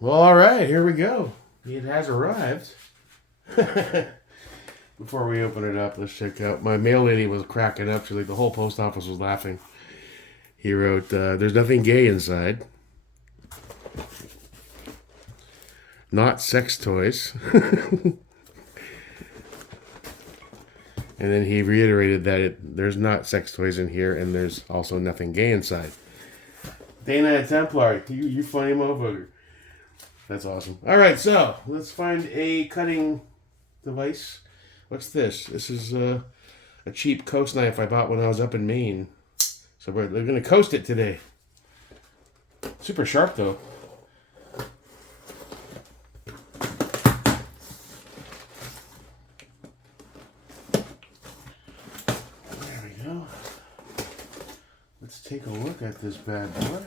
Well, all right, here we go. It has arrived. Before we open it up, let's check out. My mail lady was cracking up. She's like, the whole post office was laughing. He wrote, "There's nothing gay inside. Not sex toys." And then he reiterated that there's not sex toys in here, and there's also nothing gay inside. Dana at Templar, you funny motherfucker. That's awesome. All right, so let's find a cutting device. What's this? This is a cheap coast knife I bought when I was up in Maine. So we're going to coast it today. Super sharp, though. There we go. Let's take a look at this bad boy.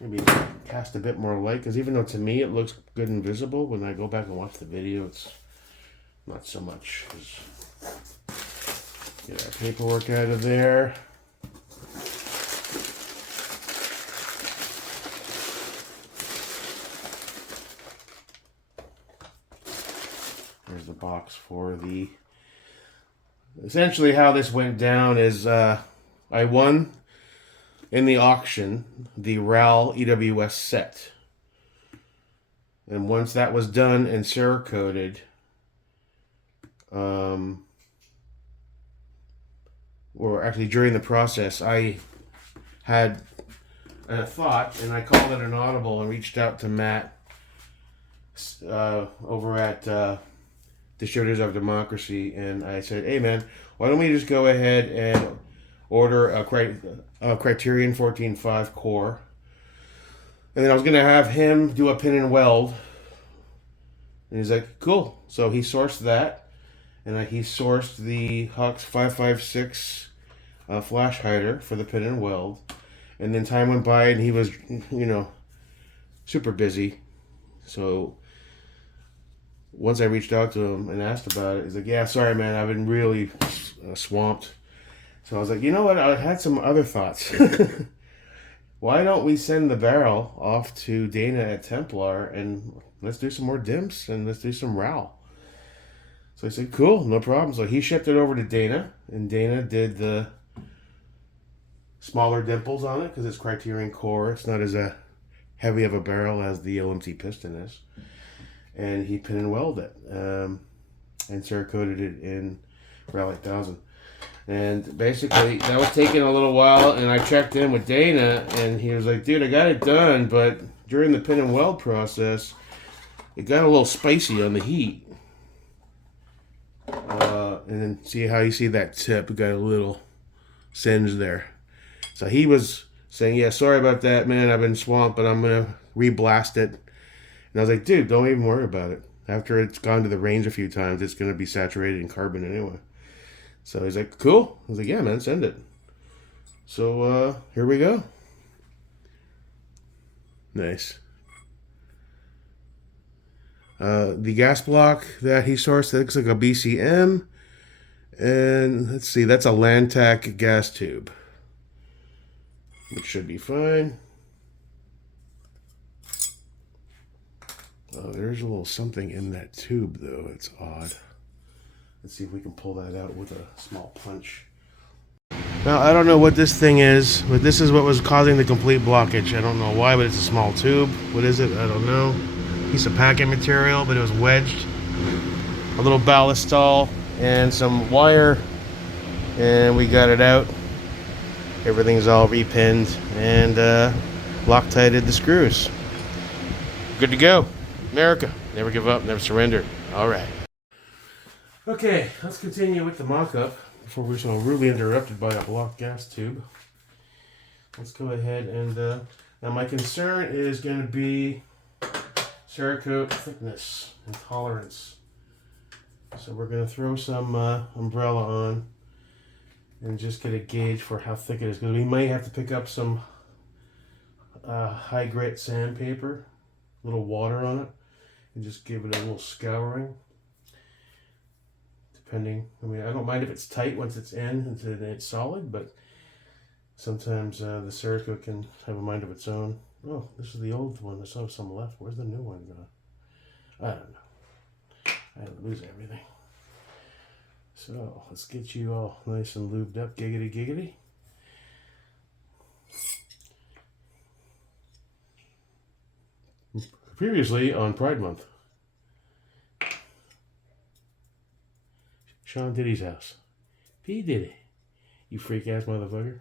Maybe cast a bit more light, because even though to me it looks good and visible, when I go back and watch the video, it's not so much. Get our paperwork out of there. There's the box for the... Essentially how this went down is I won in the auction the RAL EWS set. And once that was done and Cerakoted, or actually during the process, I had a thought, and I called it an audible and reached out to Matt over at Distributors of Democracy, and I said, "Hey man, why don't we just go ahead and order a Criterion 14.5 core?" And then I was going to have him do a pin and weld. And he's like, "Cool." So he sourced that. And he sourced the Hux 556 flash hider for the pin and weld. And then time went by and he was, super busy. So once I reached out to him and asked about it, he's like, "Yeah, sorry, man. I've been really swamped." So I was like, you know what? I had some other thoughts. Why don't we send the barrel off to Dana at Templar and let's do some more Dimps and let's do some RAL. So I said, cool, no problem. So he shipped it over to Dana, and Dana did the smaller dimples on it because it's Criterion core. It's not as heavy of a barrel as the LMT piston is. And he pin and welded it and Cerakoted it in RAL 8000. And basically, that was taking a little while, and I checked in with Dana, and he was like, "Dude, I got it done, but during the pin and weld process, it got a little spicy on the heat." And then see how you see that tip, it got a little singe there. So he was saying, "Yeah, sorry about that, man. I've been swamped, but I'm going to re-blast it." And I was like, "Dude, don't even worry about it. After it's gone to the range a few times, it's going to be saturated in carbon anyway." So he's like, "Cool." I was like, "Yeah, man, send it." So here we go. Nice. The gas block that he sourced looks like a BCM. And let's see, that's a Lantac gas tube, which should be fine. Oh, there's a little something in that tube, though. It's odd. Let's see if we can pull that out with a small punch. Now, I don't know what this thing is, but this is what was causing the complete blockage. I don't know why, but it's a small tube. What is it? I don't know. Piece of packing material, but it was wedged. A little ballast stall and some wire, and we got it out. Everything's all repinned and Loctited the screws. Good to go. America, never give up, never surrender. All right. Okay, let's continue with the mock-up before we're so rudely interrupted by a blocked gas tube. Let's go ahead and now my concern is going to be Cerakote thickness and tolerance. So we're going to throw some umbrella on and just get a gauge for how thick it is, because we might have to pick up some high grit sandpaper, a little water on it, and just give it a little scouring. Depending, I mean, I don't mind if it's tight once it's in and it's solid, but sometimes the Cerakote can have a mind of its own Oh, this is the old one. There's still some left. Where's the new one going? I don't know. I had to lose everything. So let's get you all nice and lubed up. Giggity, giggity. Previously on Pride Month, Sean Diddy's house. P. Diddy. You freak ass motherfucker.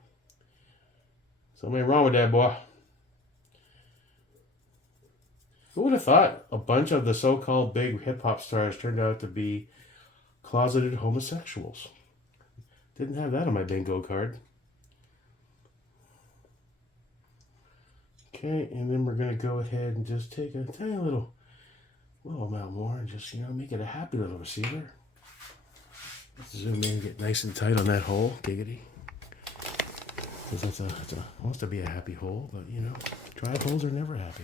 Something wrong with that boy. Who would have thought a bunch of the so-called big hip-hop stars turned out to be closeted homosexuals? Didn't have that on my bingo card. Okay, and then we're going to go ahead and just take a tiny little amount more and just, make it a happy little receiver. Let's zoom in and get nice and tight on that hole. Giggity. Because it's wants to be a happy hole, but, dry holes are never happy.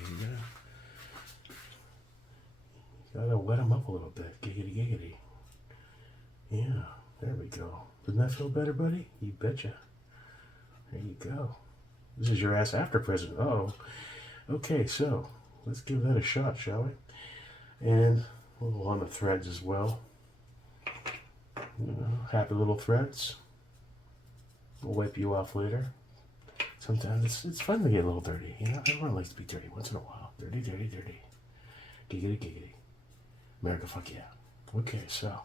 You gotta wet them up a little bit. Giggity, giggity. Yeah, there we go. Doesn't that feel better, buddy? You betcha. There you go. This is your ass after prison. Oh, okay. So let's give that a shot, shall we? And a little on the threads as well. Happy little threads. We'll wipe you off later. Sometimes it's fun to get a little dirty. Everyone likes to be dirty once in a while. Dirty, dirty, dirty. Giggity, giggity. America, fuck yeah. Okay, so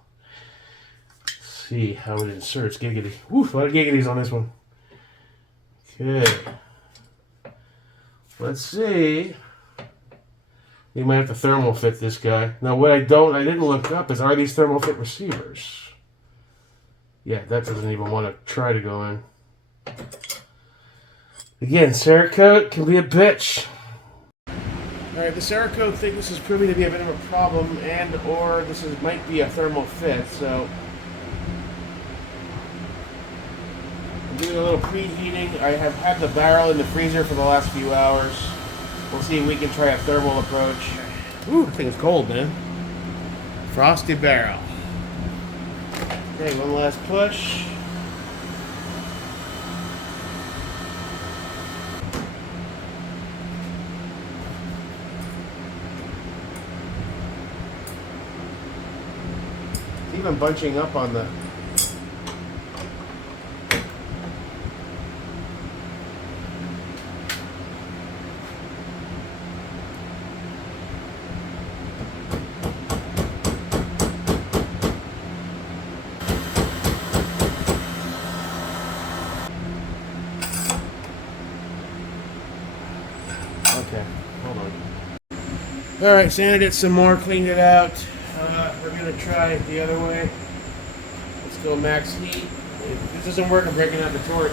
let's see how it inserts. Giggity. Woo, a lot of giggities on this one. Okay. Let's see. We might have to thermal fit this guy. Now, what I didn't look up is, are these thermal fit receivers? Yeah, that doesn't even want to try to go in. Again, Cerakote can be a bitch. Alright, the Cerakote thickness is proving to be a bit of a problem, or this might be a thermal fit, so I'm doing a little preheating. I have had the barrel in the freezer for the last few hours. We'll see if we can try a thermal approach. Ooh, that thing is cold, man. Frosty barrel. Okay, one last push. It's even bunching up on the... Okay, hold on. Alright, sanded it some more, cleaned it out. We're going to try it the other way. Let's go max heat. If this doesn't work, I'm breaking out the torch.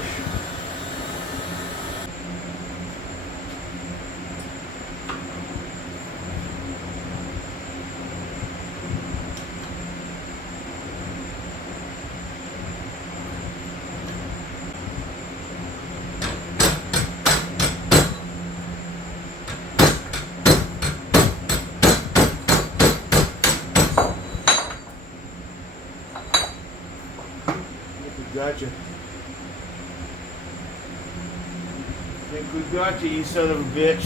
Gotcha. I think we got you son of a bitch.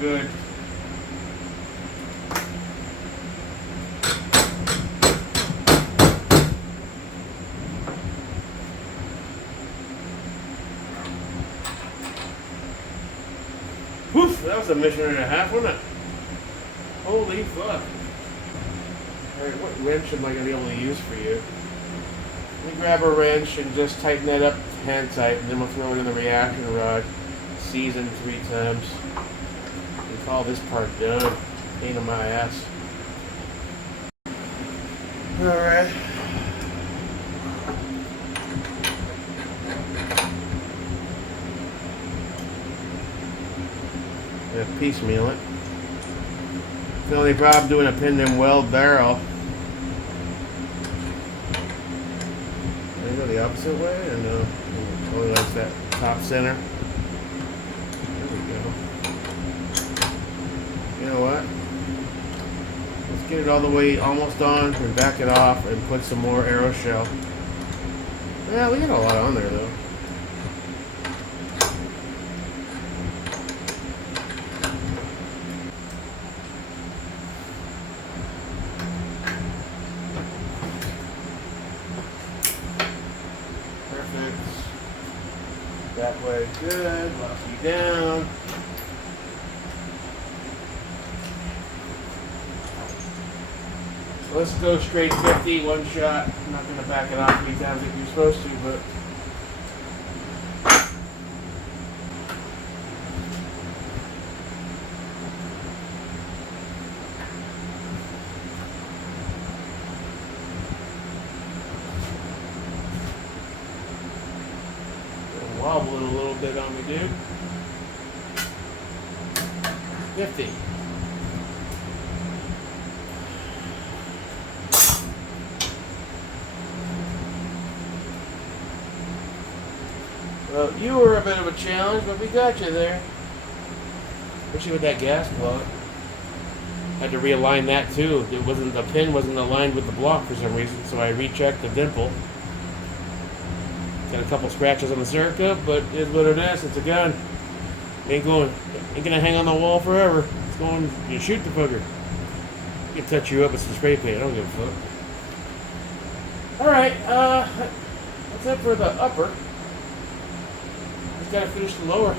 Good. Woof, that was a mission and a half, wasn't it? Holy fuck. Alright, what wrench am I going to be able to use for you? Let me grab a wrench and just tighten that up hand tight, and then we'll throw it in the reaction rod. Season 3 times. We call this part done. Pain in my ass. Alright. Piecemeal it. The only problem doing a pin and weld barrel. Can I go the opposite way or no? Only likes that top center. There we go. know what? Let's get it all the way almost on and back it off and put some more arrow shell. Yeah, we got a lot on there though. Perfect. That way, good. Lock you down. Let's go straight 50, one shot. I'm not going to back it off 3 times like you're supposed to, but... wobbling a little bit on me, dude. 50. Well, you were a bit of a challenge, but we got you there. Especially with that gas plug. Had to realign that too. The pin wasn't aligned with the block for some reason, so I rechecked the dimple. Got a couple scratches on the circuit, but it is what it is. It's a gun. Ain't gonna hang on the wall forever. It's going. You shoot the booger. I can touch you up with some spray paint. I don't give a fuck. All right. That's it for the upper. Just gotta finish the lower.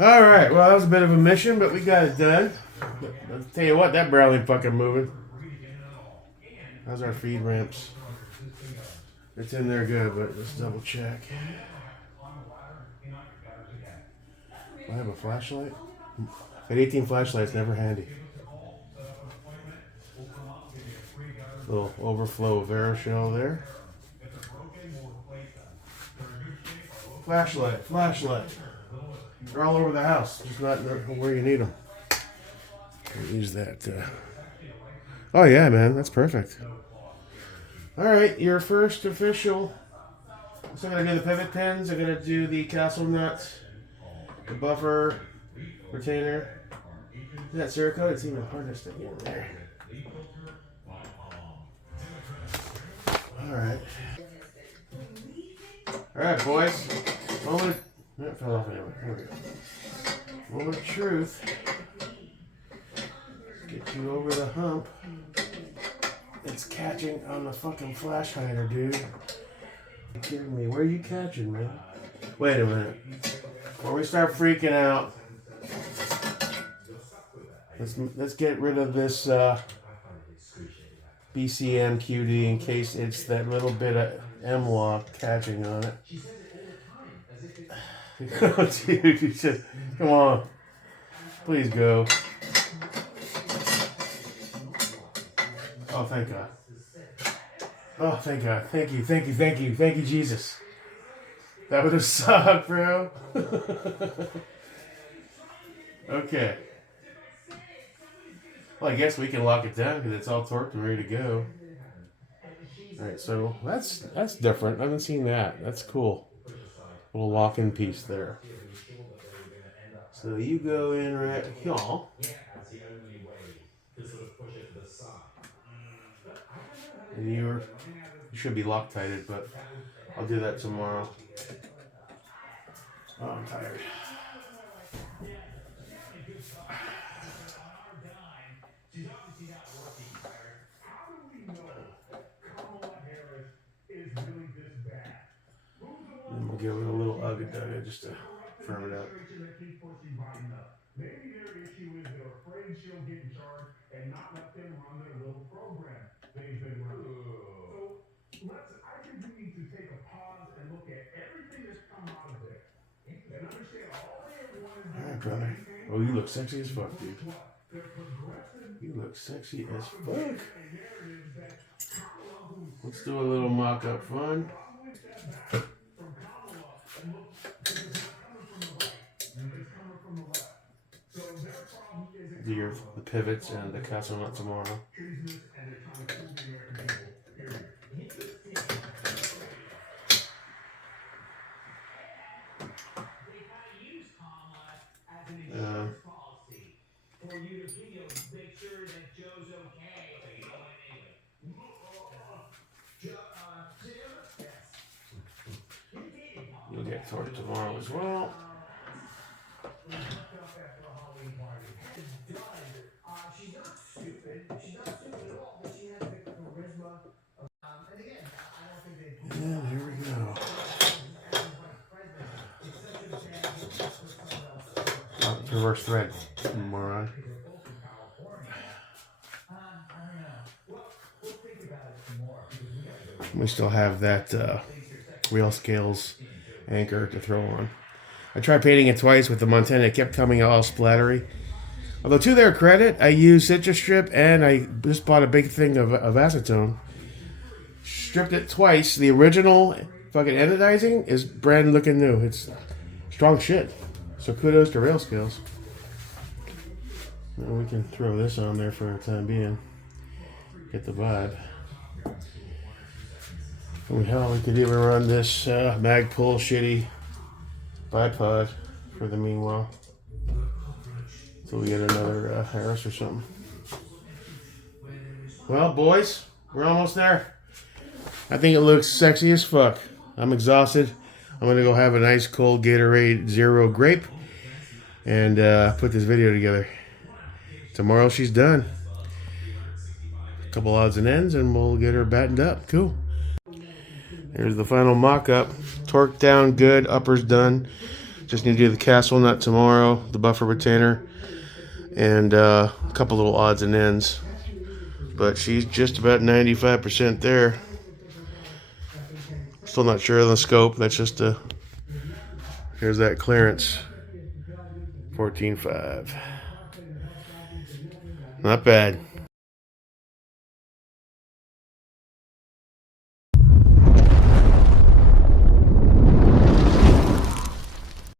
All right. Well, that was a bit of a mission, but we got it done. I'll tell you what, that barrel ain't fucking moving. How's our feed ramps? It's in there good, but let's double check. I have a flashlight. That 18 flashlight's never handy. Little overflow of aeroshell there. Flashlight. They're all over the house, just not where you need them. Use that. Oh yeah, man, that's perfect. All right, your first official. So I'm gonna do the pivot pins. I'm gonna do the castle nut, the buffer, retainer. Is that Cerakote? It's even harder to stick in there. All right. All right, boys. Moment. That fell off anyway. There we go. Moment of truth. Get you over the hump. It's catching on the fucking flash hider, dude. You're kidding me? Where are you catching, man? Wait a minute. Before we start freaking out, let's get rid of this BCM QD in case it's that little bit of M-lock catching on it. Dude, you should, come on. Please go. Oh, thank God. Oh, thank God. Thank you, Jesus. That would have sucked, bro. Okay. Well, I guess we can lock it down because it's all torqued and ready to go. Alright, so that's different. I haven't seen that. That's cool. Little lock-in piece there. So you go in right here. And you should be Loctited, but I'll do that tomorrow. Oh, I'm tired. And we'll give it a little ugga-dugga just to firm it up. Maybe their issue is they're afraid she'll get in charge and not let them run their little program they've been running. So I think we need to take a pause and look at everything that's come out of there and understand all they ever wanted to do. All right, brother. Oh, you look sexy as fuck, dude. You look sexy as fuck. Let's do a little mock-up fun. Do the pivots and the castle nut tomorrow. You'll get torqued tomorrow as well. And here we go. Oh, reverse thread, moron. We still have that real scales anchor to throw on. I tried painting it twice with the Montana. It kept coming all splattery. Although to their credit, I used citrus strip and I just bought a big thing of acetone. Stripped it twice. The original fucking anodizing is brand looking new. It's strong shit. So kudos to rail scales. Now we can throw this on there for the time being. Get the vibe. And hell, we could even run this Magpul shitty bipod for the meanwhile. Until we get another Harris or something. Well, boys, we're almost there. I think it looks sexy as fuck. I'm exhausted. I'm going to go have a nice cold Gatorade Zero Grape and put this video together. Tomorrow she's done. A couple odds and ends and we'll get her battened up. Cool. Here's the final mock-up. Torque down good, uppers done. Just need to do the castle nut tomorrow, the buffer retainer, and a couple little odds and ends. But she's just about 95% there. Still not sure on the scope. That's just a... Here's that clearance. 14.5. Not bad.